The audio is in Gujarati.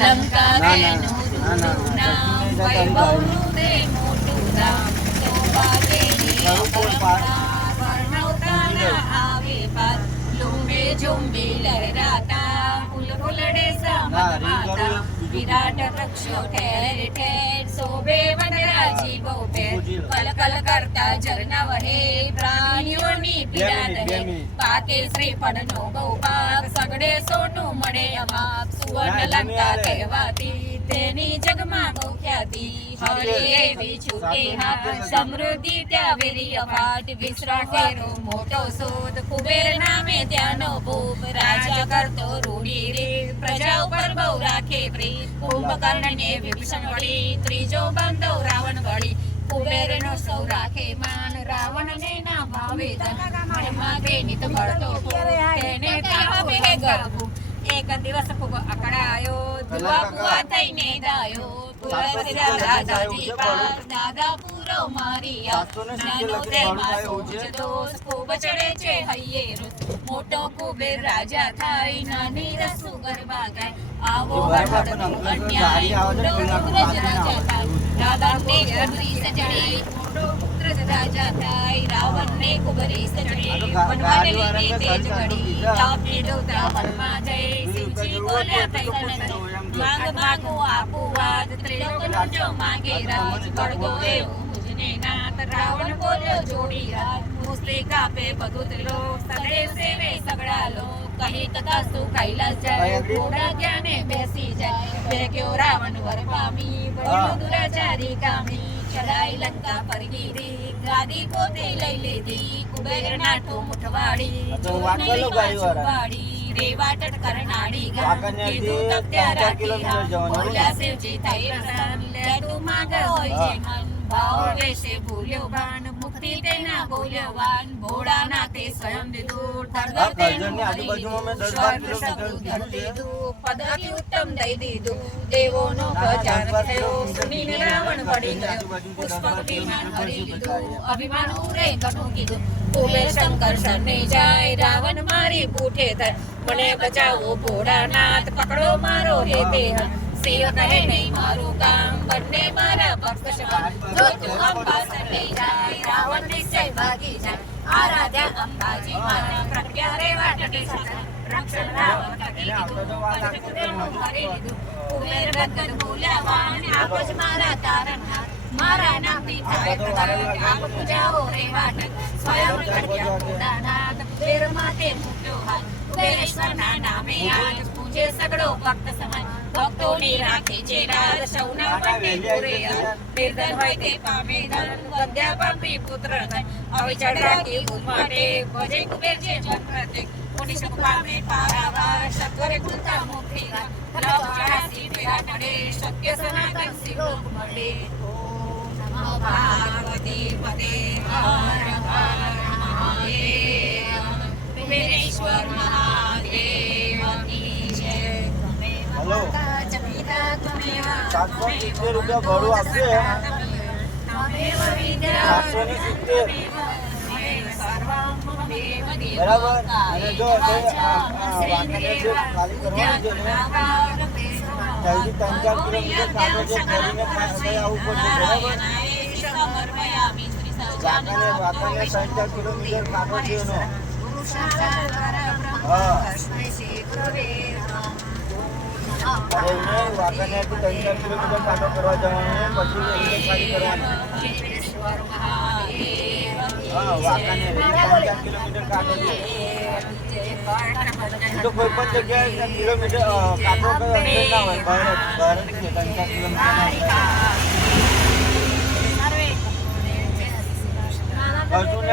લંકા વેનું નામ વૈભવનું તે મોટું નામ સૌભાગ્યની પરંપરા વર્ણવતા આવે પાર લુંબે ઝુંબે લહેરાતા ફૂલ ફૂલડે સમા વિરાટ વૃક્ષો ઠેર ઠેર શોભે વનરાજી બહુપેર કલ કલ કરતા ઝરણા વહે પ્રાણીઓની પીડા દહે પાકે શ્રીફળનો બહુ પાક સગડે સોનું મળે અમાપ સુવર્ણ લંકા કહેવાતી તેની જગમાં બહુ ખ્યાતિ હરી એવી છૂટે હા સમૃદ્ધિ ત્યાં વેરી અફાટ વિશ્રામ તેરો મોટો સોદ કુબેર નામે ત્યાંનો ભૂપ રાજા કરતો રૂડી રે પ્રજા ઉપર બહુ રાખે પ્રીત કુંભકર્ણને વિભીષણ વળી ત્રીજો બંધો રાવણ વળી કુબેરનો સૌ રાખે માન રાવણને ના ભાવે ધન માગે નિત મળતો તેને કાપે ગરબુ એક દિવસ ખૂબ અકળાયો ધુઆ પુઆ થઈને દાયો તુલસીદાસ રાજાજી પાસ દાદા પૂરો મારી નાનો તેમાં સોચ દોષ ખૂબ ચડે છે હૈયે રોજ મોટો કુબેર રાજા થાય નાની રસુ ગરબા ગાય આવો હળહળનો અન્યાય મોટો પુત્ર રાજા થાય દાદાને ગરબી સજડે મોટો પુત્ર રાજા થાય રાવણને કુબરી સજડે વનવાને લીધે તેજ ઘડી તાપી દોતા વનમાં જય શિવજી બોલ્યા તૈસન માંગ માંગો આપો વાદ ત્રિલોકનો જો માંગે રાજ ગળગો એવો મુજને નાથ રાવણ બોલ્યો જોડી રાજ મુસ્તે કાપે બધું ત્રિલોક સદૈવ સેવે સગડા લોક કહી કથા શું કૈલાસ જાય ઘોડા જ્ઞાને બેસી જાય ફેંક્યો રાવણ વર પામી બન્યો દુરાચારી કામી ચડાઈ લંકા પર ગીરી ગાદી પોતે લઈ લીધી કુબેર નાઠો મુઠવાડી ચોરને રેવા ટટકર નાડી ગામ કીધું તપ ત્યાં રાખી બોલ્યા શિવજી થઈ રસન લે તું માંગ હોય જે મન ભાવ વેશે ભૂલ્યો ભાન મુક્તિ તેના બોલ્યો વાન ભોળા નાથે સ્વયં દીધું ઠરદર તેનું પદથી ઉત્તમ દઈ દીધું દેવોનો પ્રચાર થયો સુનીને રાવણ વળી ગયો પુષ્પક વિમાન ભરી લીધું અભિમાન ઉરે કટું કીધું કુબેર શંકર શરણે જાય રાવણ મારી પૂઠે થાય મને બચાવો ભોળાનાથ પકડો મારો હેતે શિવ કહે નહીં મારું કામ બંને મારા ભક્ત શરણ જો તું અંબા શરણે જાય રાવણ નિશ્ચય ભાગી જાય આરાધ્યા અંબાજી મારા પ્રજ્ઞા રેવા ટકે રક્ષણ રાવણ ટકી લીધું કરી લીધું કુબેર ગદગદ બોલ્યા વાણ આપ જ મારા તારણહાર મારા નામથી થાય પ્રગટ આપ પૂજાઓ રેવા ટક સ્વયં પ્રગટ્યા ભોળાનાથ કુબેર માથે મૂક્યો હાથ કુબેરેશ્વરના નામે આજ પૂજે સગડો ભક્ત સમય ભક્તોની રાખે છે રાજ સૌના માટે પૂરે નિર્ધન હોય તે પામે ધન વંદ્યા પામી પુત્ર થાય અવિચળ રાખી ભૂત માટે ભજે કુબેર જે જન પ્રત્યેક પુનિ સુખ પામે પારાવાર સત્વરે ખુલતા મુક્તિ લવ ચડાસી પેરા મળે સત્ય સનાતન શિવલોક મળે ઓમ નમો પાર્વતી પતે હર હર મહાદેવ કુબેરેશ્વર મહાદેવ કી જય. હેલો 770 રૂપિયા ભાડું આપશે 770 બરાબર. અને જો વાંકાનેર જે ખાલી કરવાનું છે ને ત્યાંથી 3-4 કિલોમીટર કાઢો છે ફરીને કઈ આવવું પડશે બરાબર. વાંકાનેર 3-4 કિલોમીટર કાઢો છે એનો. હા અરે નહીં વાંકાનેરથી 3-4 કિલોમીટર કાઢો કરવા જવાનું પછી ખાલી કરવાનું. હા વાંકાનેર 3-4 કિલોમીટર કાઢો છે. તો કોઈ પણ જગ્યાએ કિલોમીટર કાઢો કઈ અંદર ના હોય બહાર જ છે 3-4 કિલોમીટર. કશું નહીં